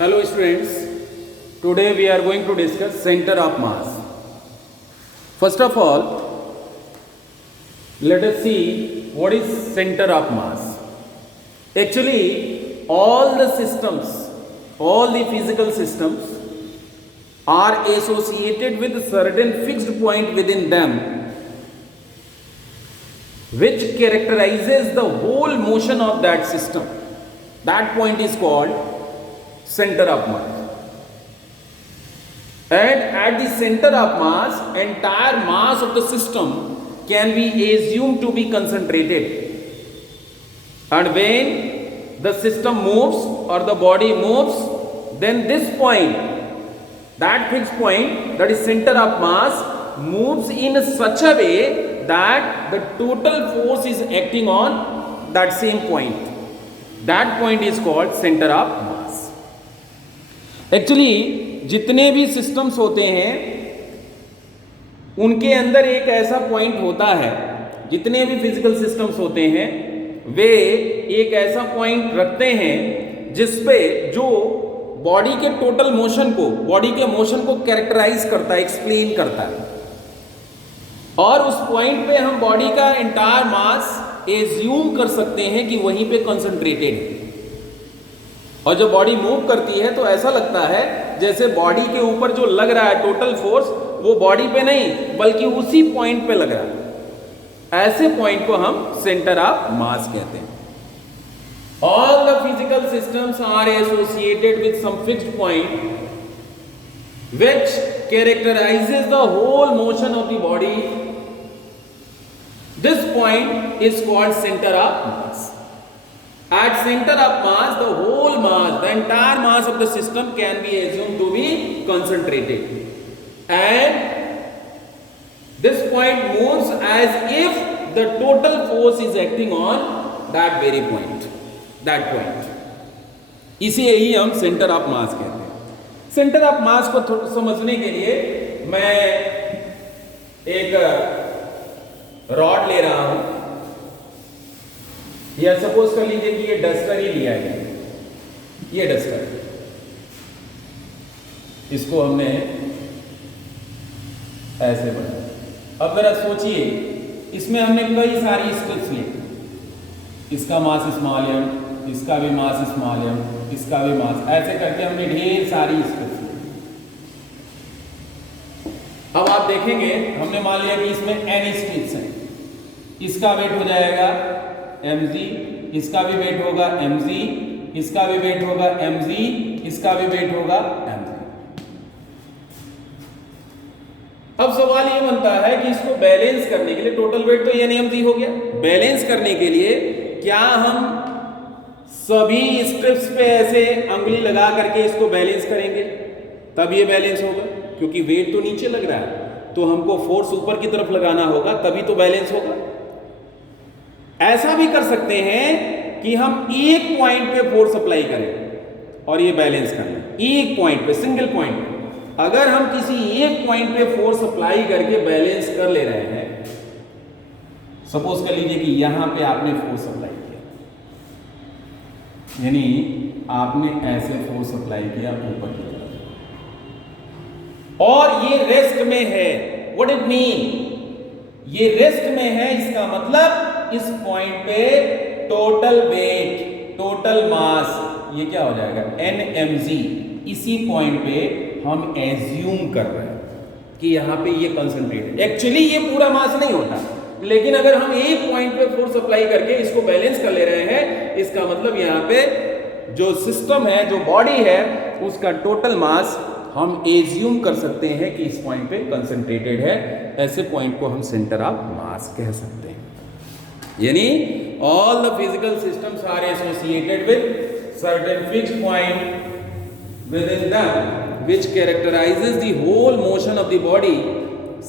Hello students, today we are going to discuss center of mass. First of all, let us see what is center of mass. Actually, all the systems, all the physical systems are associated with a certain fixed point within them which characterizes the whole motion of that system. That point is called center of mass. And at the center of mass, entire mass of the system can be assumed to be concentrated. And when the system moves or the body moves, then this point, that fixed point, that is center of mass, moves in such a way that the total force is acting on that same point. That point is called center of mass. Actually जितने भी systems होते हैं उनके अंदर एक ऐसा point होता है, जितने भी फिजिकल सिस्टम्स होते हैं वे एक ऐसा पॉइंट रखते हैं जिसपे जो बॉडी के टोटल मोशन को, बॉडी के मोशन को कैरेक्टराइज करता है, एक्सप्लेन करता है। और उस पॉइंट पे हम बॉडी का एंटायर मास एज्यूम कर सकते हैं कि वहीं पे कंसंट्रेटेड है। और जब बॉडी मूव करती है तो ऐसा लगता है जैसे बॉडी के ऊपर जो लग रहा है टोटल फोर्स वो बॉडी पे नहीं बल्कि उसी पॉइंट पे लग रहा है। ऐसे पॉइंट को हम सेंटर ऑफ मास कहते हैं। All the physical systems are associated with some fixed point which characterizes the whole motion of the body. This point is called center of mass. At center of mass, the whole mass, the entire mass of the system can be assumed to be concentrated. And this point moves as if the total force is acting on that very point, that point. इसे ही हम center of mass कहते हैं। Centre of मास को समझने के लिए मैं एक रॉड ले रहा हूं, या सपोज कर लीजिए कि ये डस्टर ही लिया है। ये डस्टर, इसको हमने ऐसे बनाया। अब जरा सोचिए, इसमें हमने कई सारी स्ट्रिप्स ली, इसका मास स्मॉल एम, इसका भी मास स्मॉल एम, इसका भी मास, ऐसे करके हमने ढेर सारी स्ट्रिप्स ली। अब आप देखेंगे हमने मान लिया कि इसमें n स्ट्रिप्स हैं, इसका वेट हो जाएगा mg, इसका भी वेट होगा mg, इसका भी वेट होगा mg, इसका भी वेट होगा mg। अब सवाल ये बनता है कि इसको बैलेंस करने के लिए, टोटल वेट तो n mg हो गया, बैलेंस करने के लिए क्या हम सभी स्ट्रिप्स पे ऐसे अंगुली लगा करके इसको बैलेंस करेंगे तब ये बैलेंस होगा? क्योंकि वेट तो नीचे लग रहा है तो हमको फोर्स ऊपर की तरफ लगाना होगा तभी तो बैलेंस होगा। ऐसा भी कर सकते हैं कि हम एक पॉइंट पे फोर्स अप्लाई करें और ये बैलेंस कर लें। एक पॉइंट पे, सिंगल पॉइंट पे अगर हम किसी एक पॉइंट पे फोर्स अप्लाई करके बैलेंस कर ले रहे हैं, सपोज कर लीजिए कि यहां पे आपने फोर्स अप्लाई किया, यानी आपने ऐसे फोर्स अप्लाई किया ऊपर की तरफ और ये रेस्ट में है। What it mean? ये रेस्ट में है, इसका मतलब इस पॉइंट पे टोटल वेट, टोटल मास, ये क्या हो जाएगा nmg। इसी पॉइंट पे हम एज्यूम कर रहे हैं कि यहां पे ये कंसंट्रेटेड। एक्चुअली ये पूरा मास नहीं होता, लेकिन अगर हम एक पॉइंट पे फोर्स अप्लाई करके इसको बैलेंस कर ले रहे हैं, इसका मतलब यहां पे जो सिस्टम है, जो बॉडी है, उसका टोटल मास हम एज्यूम कर सकते हैं कि इस पॉइंट पे कंसंट्रेटेड है। ऐसे पॉइंट को हम सेंटर ऑफ मास कह सकते हैं। यानी all the physical systems are associated with certain fixed point with in them which characterizes the whole motion of the body.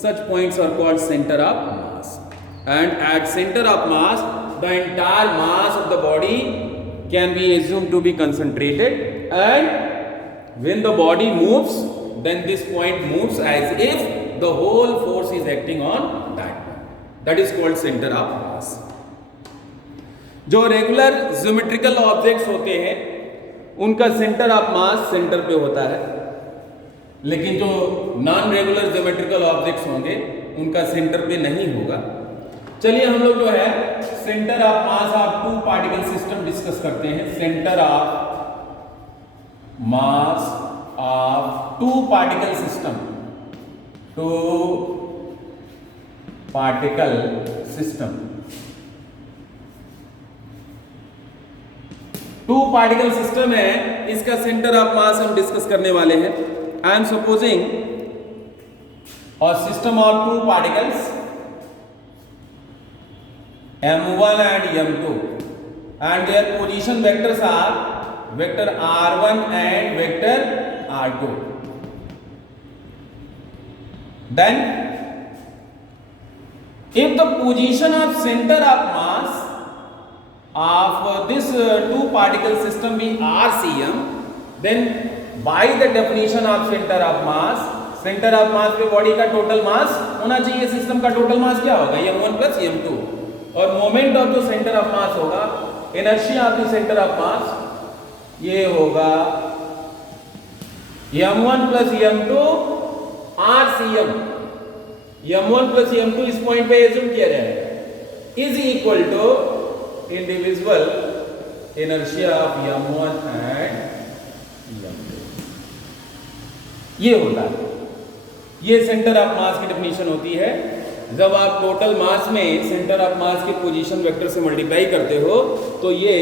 Such points are called centre of mass. And at center of mass, the entire mass of the body can be assumed to be concentrated, and when the body moves, then this point moves as if the whole force is acting on that point. That is called center of mass. जो regular geometrical objects होते हैं उनका centre of mass centre पे होता है, लेकिन जो non regular geometrical objects होंगे उनका सेंटर पे नहीं होगा। चलिए हम लोग जो है centre of mass of two particle system discuss करते हैं। Centre of mass of two particle system, two particle system. Two particle system है, इसका सेंटर ऑफ मास हम डिस्कस करने वाले हैं। आई एम सपोजिंग और system of two particles m1 and m2 and their position vectors are vector r1 and vector r2. Then if the position of center of mass of this two particle system be RCM, then by the definition of center of mass, centre of mass पे body का total mass होना चाहिए। System का total mass क्या होगा? m1 plus m2, और moment of the centre of mass होगा, inertia of the centre of mass ये होगा m1 plus m2 RCM। m1 plus m2 इस पॉइंट पे एज्यूम किया जाएगा is equal to individual inertia of m1 and m2। ये होता है, ये सेंटर ऑफ मास की डेफिनेशन होती है। जब आप टोटल मास में सेंटर ऑफ मास के पोजीशन वेक्टर से मल्टीप्लाई करते हो तो ये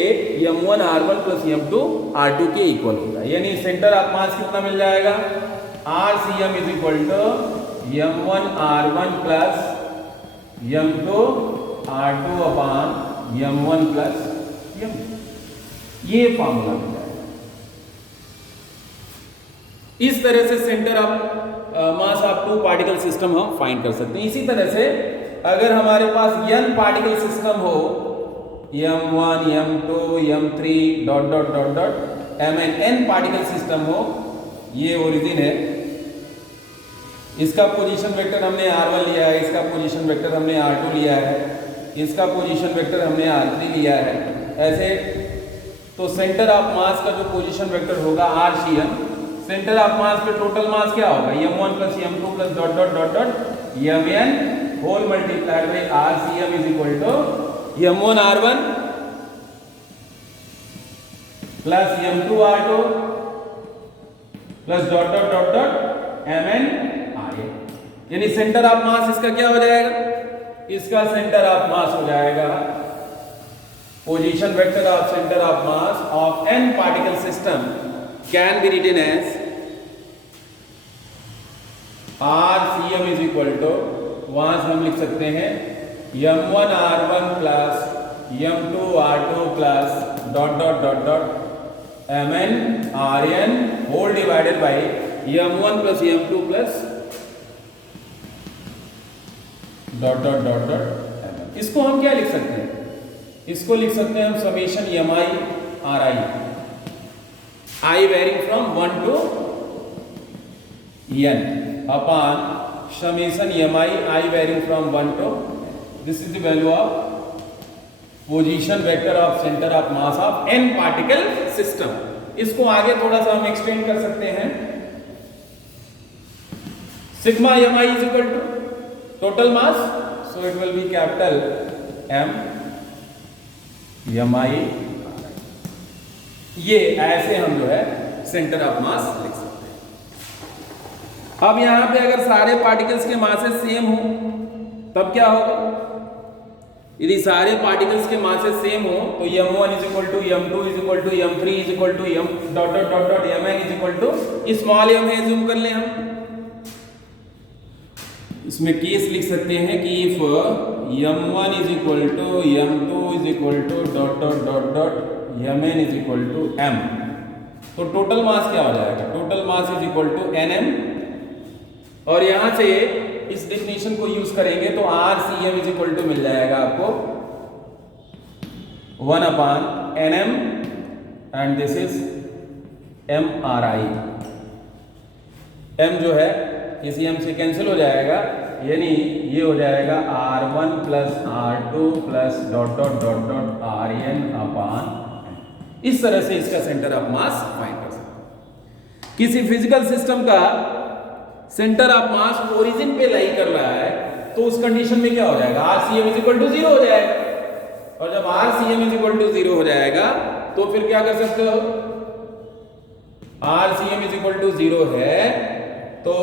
m1 r1 plus m2 r2 के इक्वल होता है। यानी सेंटर ऑफ मास कितना मिल जाएगा? RCM is equal to m1 r1 plus m2 r2 upon m1 plus m2। ये फॉर्मूला मिल जाएगा। इस तरह से centre of mass of two particle system हम फाइंड कर सकते हैं। इसी तरह से अगर हमारे पास n पार्टिकल सिस्टम हो, m1 m2 m3 dot dot dot dot mn n particle system हो, ये ओरिजिन है, इसका पोजीशन वेक्टर हमने r1 लिया है, इसका पोजीशन वेक्टर हमने r2 लिया है, इसका पोजीशन वेक्टर हमने r3 लिया है, ऐसे तो सेंटर ऑफ मास का जो पोजीशन वेक्टर होगा RCM, सेंटर ऑफ मास पे टोटल मास क्या होगा? m1 plus m2 plus dot dot dot dot mn whole multiplied by RCM is equal to m1 r1 plus m2 r2 plus dot dot dot dot mn rn। यानी centre of mass इसका क्या हो जाएगा? इसका centre of मास हो जाएगा position vector of centre of mass of n particle system can be written as RCM is equal to, वहां से हम लिख सकते हैं m1 r1 plus m2 r2 plus dot dot dot dot mn rn whole divided by m1 plus m2 plus dot dot dot dot mn। इसको हम क्या लिख सकते हैं? इसको लिख सकते हैं हम summation mi ri, I varying from 1 to n upon summation mi I varying from 1 to n. This is the value of position vector of center of mass of n particle system. इसको आगे थोड़ा सा हम extend कर सकते हैं। Sigma mi is equal to total mass, so it will be capital M mi। ये ऐसे हम जो है सेंटर ऑफ मास लिख सकते हैं। अब यहां पे अगर सारे पार्टिकल्स के मासेस सेम हो तब क्या होगा? यदि सारे पार्टिकल्स के मासेस सेम हो तो m1 is equal to m2 is equal to m3 is equal to m dot dot dot dot mn is equal to small m है, जूम कर लें हम। इसमें केस लिख सकते हैं कि if m1 is equal to m2 is equal to dot dot dot dot mn is equal to m, तो टोटल मास क्या हो जाएगा? Total mass is equal to nm, और यहां से इस डेफिनेशन को यूज करेंगे तो RCM इज इक्वल टू मिल जाएगा आपको 1 upon nm and this is mri। m जो है इसी m से कैंसिल हो जाएगा, यानी ये हो जाएगा r1 plus r2 plus dot dot dot dot rn upon. इस तरह से इसका सेंटर ऑफ मास फाइंड कर सकते हैं। किसी फिजिकल सिस्टम का सेंटर ऑफ मास ओरिजिन पे लाई कर रहा है तो उस कंडीशन में क्या हो जाएगा, RCM इज इक्वल टू 0 हो जाएगा। और जब RCM इज इक्वल टू 0 हो जाएगा तो फिर क्या कर सकते हो, RCM इज इक्वल टू 0 है तो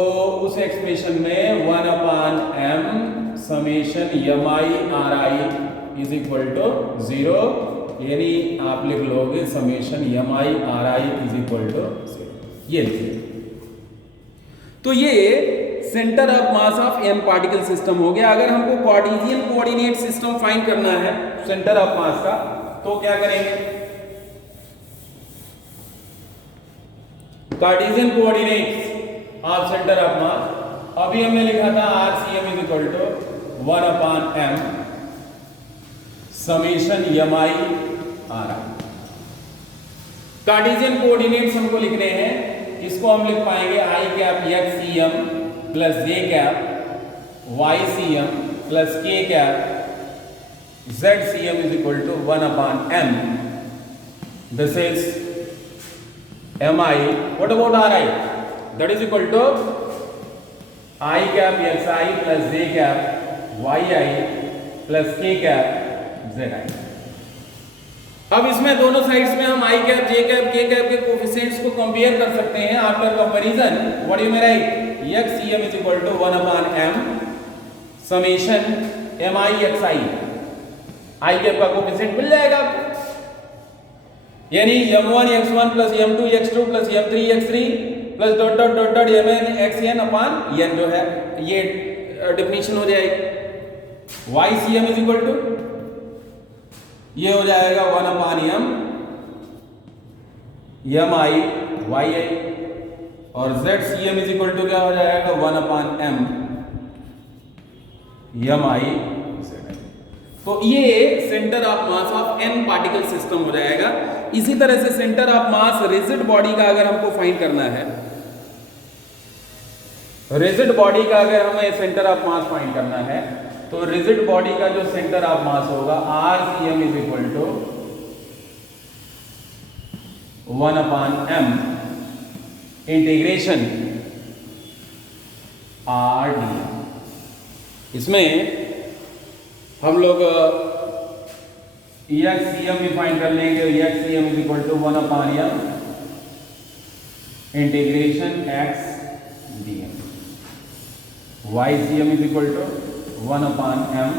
उस एक्सप्रेशन में 1/m summation mi/ri is equal to 0, यानी आप लिख लोगे summation mi/ri is equal to 0, ये लिखिए। तो ये centre of mass of m particle system हो गया। अगर हमको कार्टेशियन कोऑर्डिनेट सिस्टम फाइंड करना है सेंटर ऑफ मास का तो क्या करेंगे, Cartesian coordinates of centre of mass, अभी हमने लिखा था RCM is equal to 1/m summation mi/ri। Cartesian coordinates हमको लिखने हैं, इसको हम लिख पाएंगे i cap xcm plus j cap ycm plus k cap zcm is equal to 1/m, this is mi, what about ri, that is equal to I cap xi plus j cap yi plus k cap zi। अब इसमें दोनों sides में हम i cap j cap k cap के coefficients को compare कर सकते हैं। After comparison what you may right, xcm is equal to 1/m summation mi xi, i cap का कोफिशिएंट मिल जाएगा आपको, यानी m1 x1 plus m2 x2 plus m3 x3 plus dot dot dot dot mn xn अपान n जो है ये definition हो जाएगी। ycm is equal to ये हो जाएगा 1/m mi yi, और zcm इज इक्वल टू क्या हो जाएगा 1/m mi z। तो ये centre of mass of n particle system हो जाएगा। इसी तरह से centre of mass rigid body का अगर हमको फाइंड करना है, रिजिड बॉडी का अगर हमें सेंटर ऑफ मास फाइंड करना है तो रिजिड बॉडी का जो सेंटर ऑफ मास होगा RCM is equal to 1/m integration RDM। इसमें हम लोग EXCM भी फाइंड कर लेंगे, EXCM is equal to 1/m integration XDM, YCM is equal to 1/m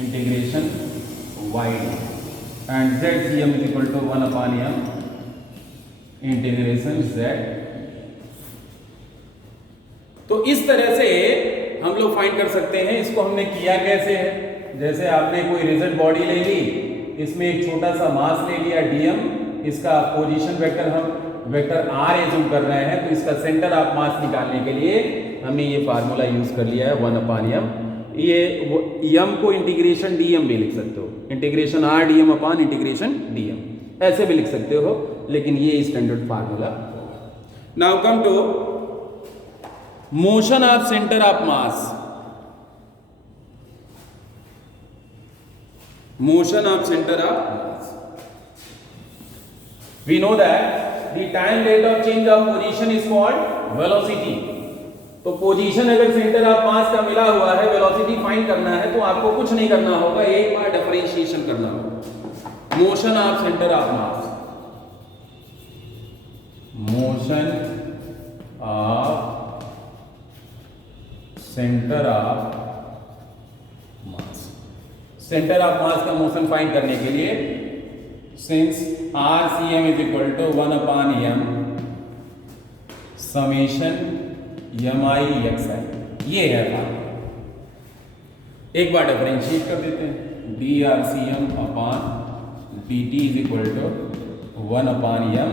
integration YDM, and ZCM is equal to 1/m integration Z। तो इस तरह से हम लोग फाइंड कर सकते हैं। इसको हमने किया कैसे है, जैसे आपने कोई रिजिड बॉडी ले ली, इसमें एक छोटा सा मास ले लिया dm, इसका पोजीशन वेक्टर हम वेक्टर r एज्यूम कर रहे हैं, तो इसका सेंटर ऑफ मास निकालने के लिए हमने ये फार्मूला यूज कर लिया है 1/m। ये m को इंटीग्रेशन dm भी लिख सकते हो, integration r dm upon integration dm, ऐसे भी लिख सकते हो, लेकिन ये standard formula. Now come to motion of centre of mass. Motion of center of mass. We know that the time rate of change of position is called velocity. तो position अगर centre of mass का मिला हुआ है, velocity find करना है तो आपको कुछ नहीं करना होगा, एक बार डिफरेंशिएशन करना होगा। Motion of centre of mass, motion of centre of centre of mass का मोशन फाइंड करने के लिए since RCM is equal to 1/m summation mi xi, ये है फार्मूला। एक बार डिफरेंशिएट कर देते हैं, drCM upon dt is equal to 1/m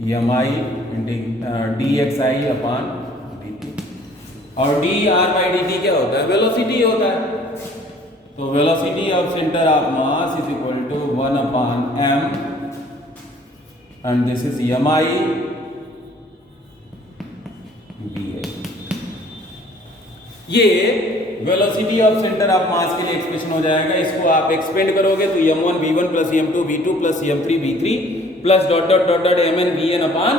mi dxi upon dt, और dr/dt क्या होता है, वेलोसिटी होता है। तो velocity of centre of mass is equal to 1/m and this is mi di। ये velocity velocity of centre of mass के लिए एक्सप्रेशन हो जाएगा। इसको आप एक्सपेंड करोगे तो m1 v1 plus m2 v2 plus m3 v3 plus dot dot dot dot mn vn अपान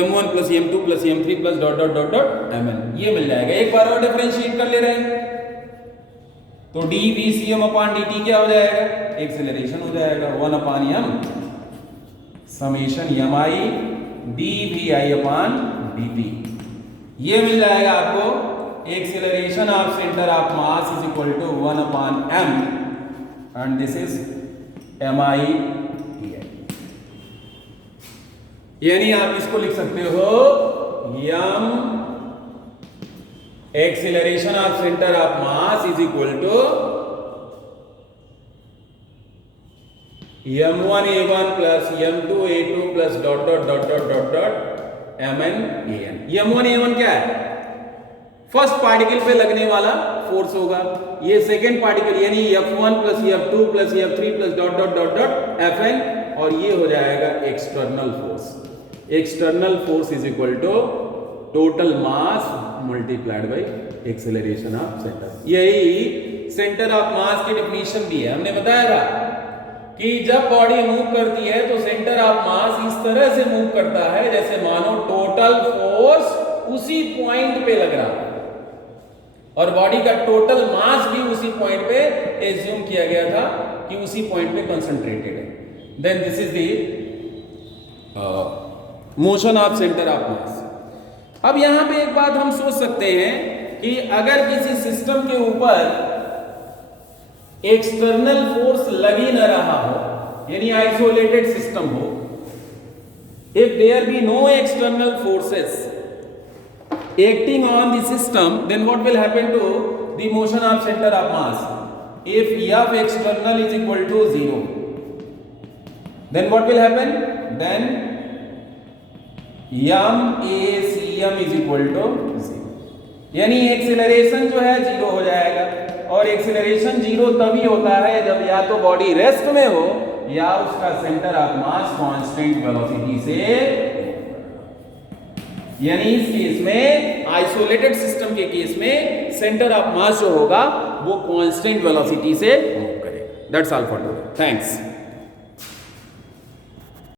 m1 plus m2 plus m3 plus dot dot dot dot mn, ये मिल जाएगा। एक बार और डिफरेंशिएट कर ले रहे हैं तो dvcm अपान dt क्या हो जाएगा, एक्सेलरेशन हो जाएगा 1 upon m summation mi dvi upon dt, ये मिल जाएगा आपको। Acceleration of centre of mass is equal to 1 upon m and this is mi di, यानी आप इसको लिख सकते हो m acceleration of centre of mass is equal to m1 a1 plus m2 a2 plus dot dot dot dot dot dot mn an। m1 a1 क्या है, first particle पे लगने वाला फोर्स होगा, ये सेकेंड पार्टिकल यानी f1 plus f2 plus f3 plus dot dot dot dot fn, और ये हो जाएगा external force. External force is equal to total mass multiplied by acceleration of centre. यही सेंटर ऑफ मास की definition भी है। हमने बताया था कि जब बॉडी मूव करती है तो सेंटर ऑफ मास इस तरह से मूव करता है जैसे मानो टोटल फोर्स उसी पॉइंट पे लग रहा है और बॉडी का टोटल मास भी उसी पॉइंट पे एज्यूम किया गया था कि उसी पॉइंट पे कंसंट्रेटेड है। Then this is the motion of centre of mass. अब यहां पे एक बात हम सोच सकते हैं कि अगर किसी सिस्टम के ऊपर एक्सटर्नल फोर्स लग ही न रहा हो, यानी आइसोलेटेड सिस्टम हो, if there be no external forces acting on the system, then what will happen to the motion of center of mass? If F external is equal to 0, then what will happen? Then MACM is equal to 0, यानी acceleration जो है 0 हो जाएगा। और acceleration 0 तभी होता है जब या तो बॉडी रेस्ट में हो या उसका centre of mass constant velocity से, यानी इस केस में आइसोलेटेड सिस्टम के केस में सेंटर ऑफ मास जो होगा वो कांस्टेंट वेलोसिटी से मूव करेगा। That's all for today, thanks.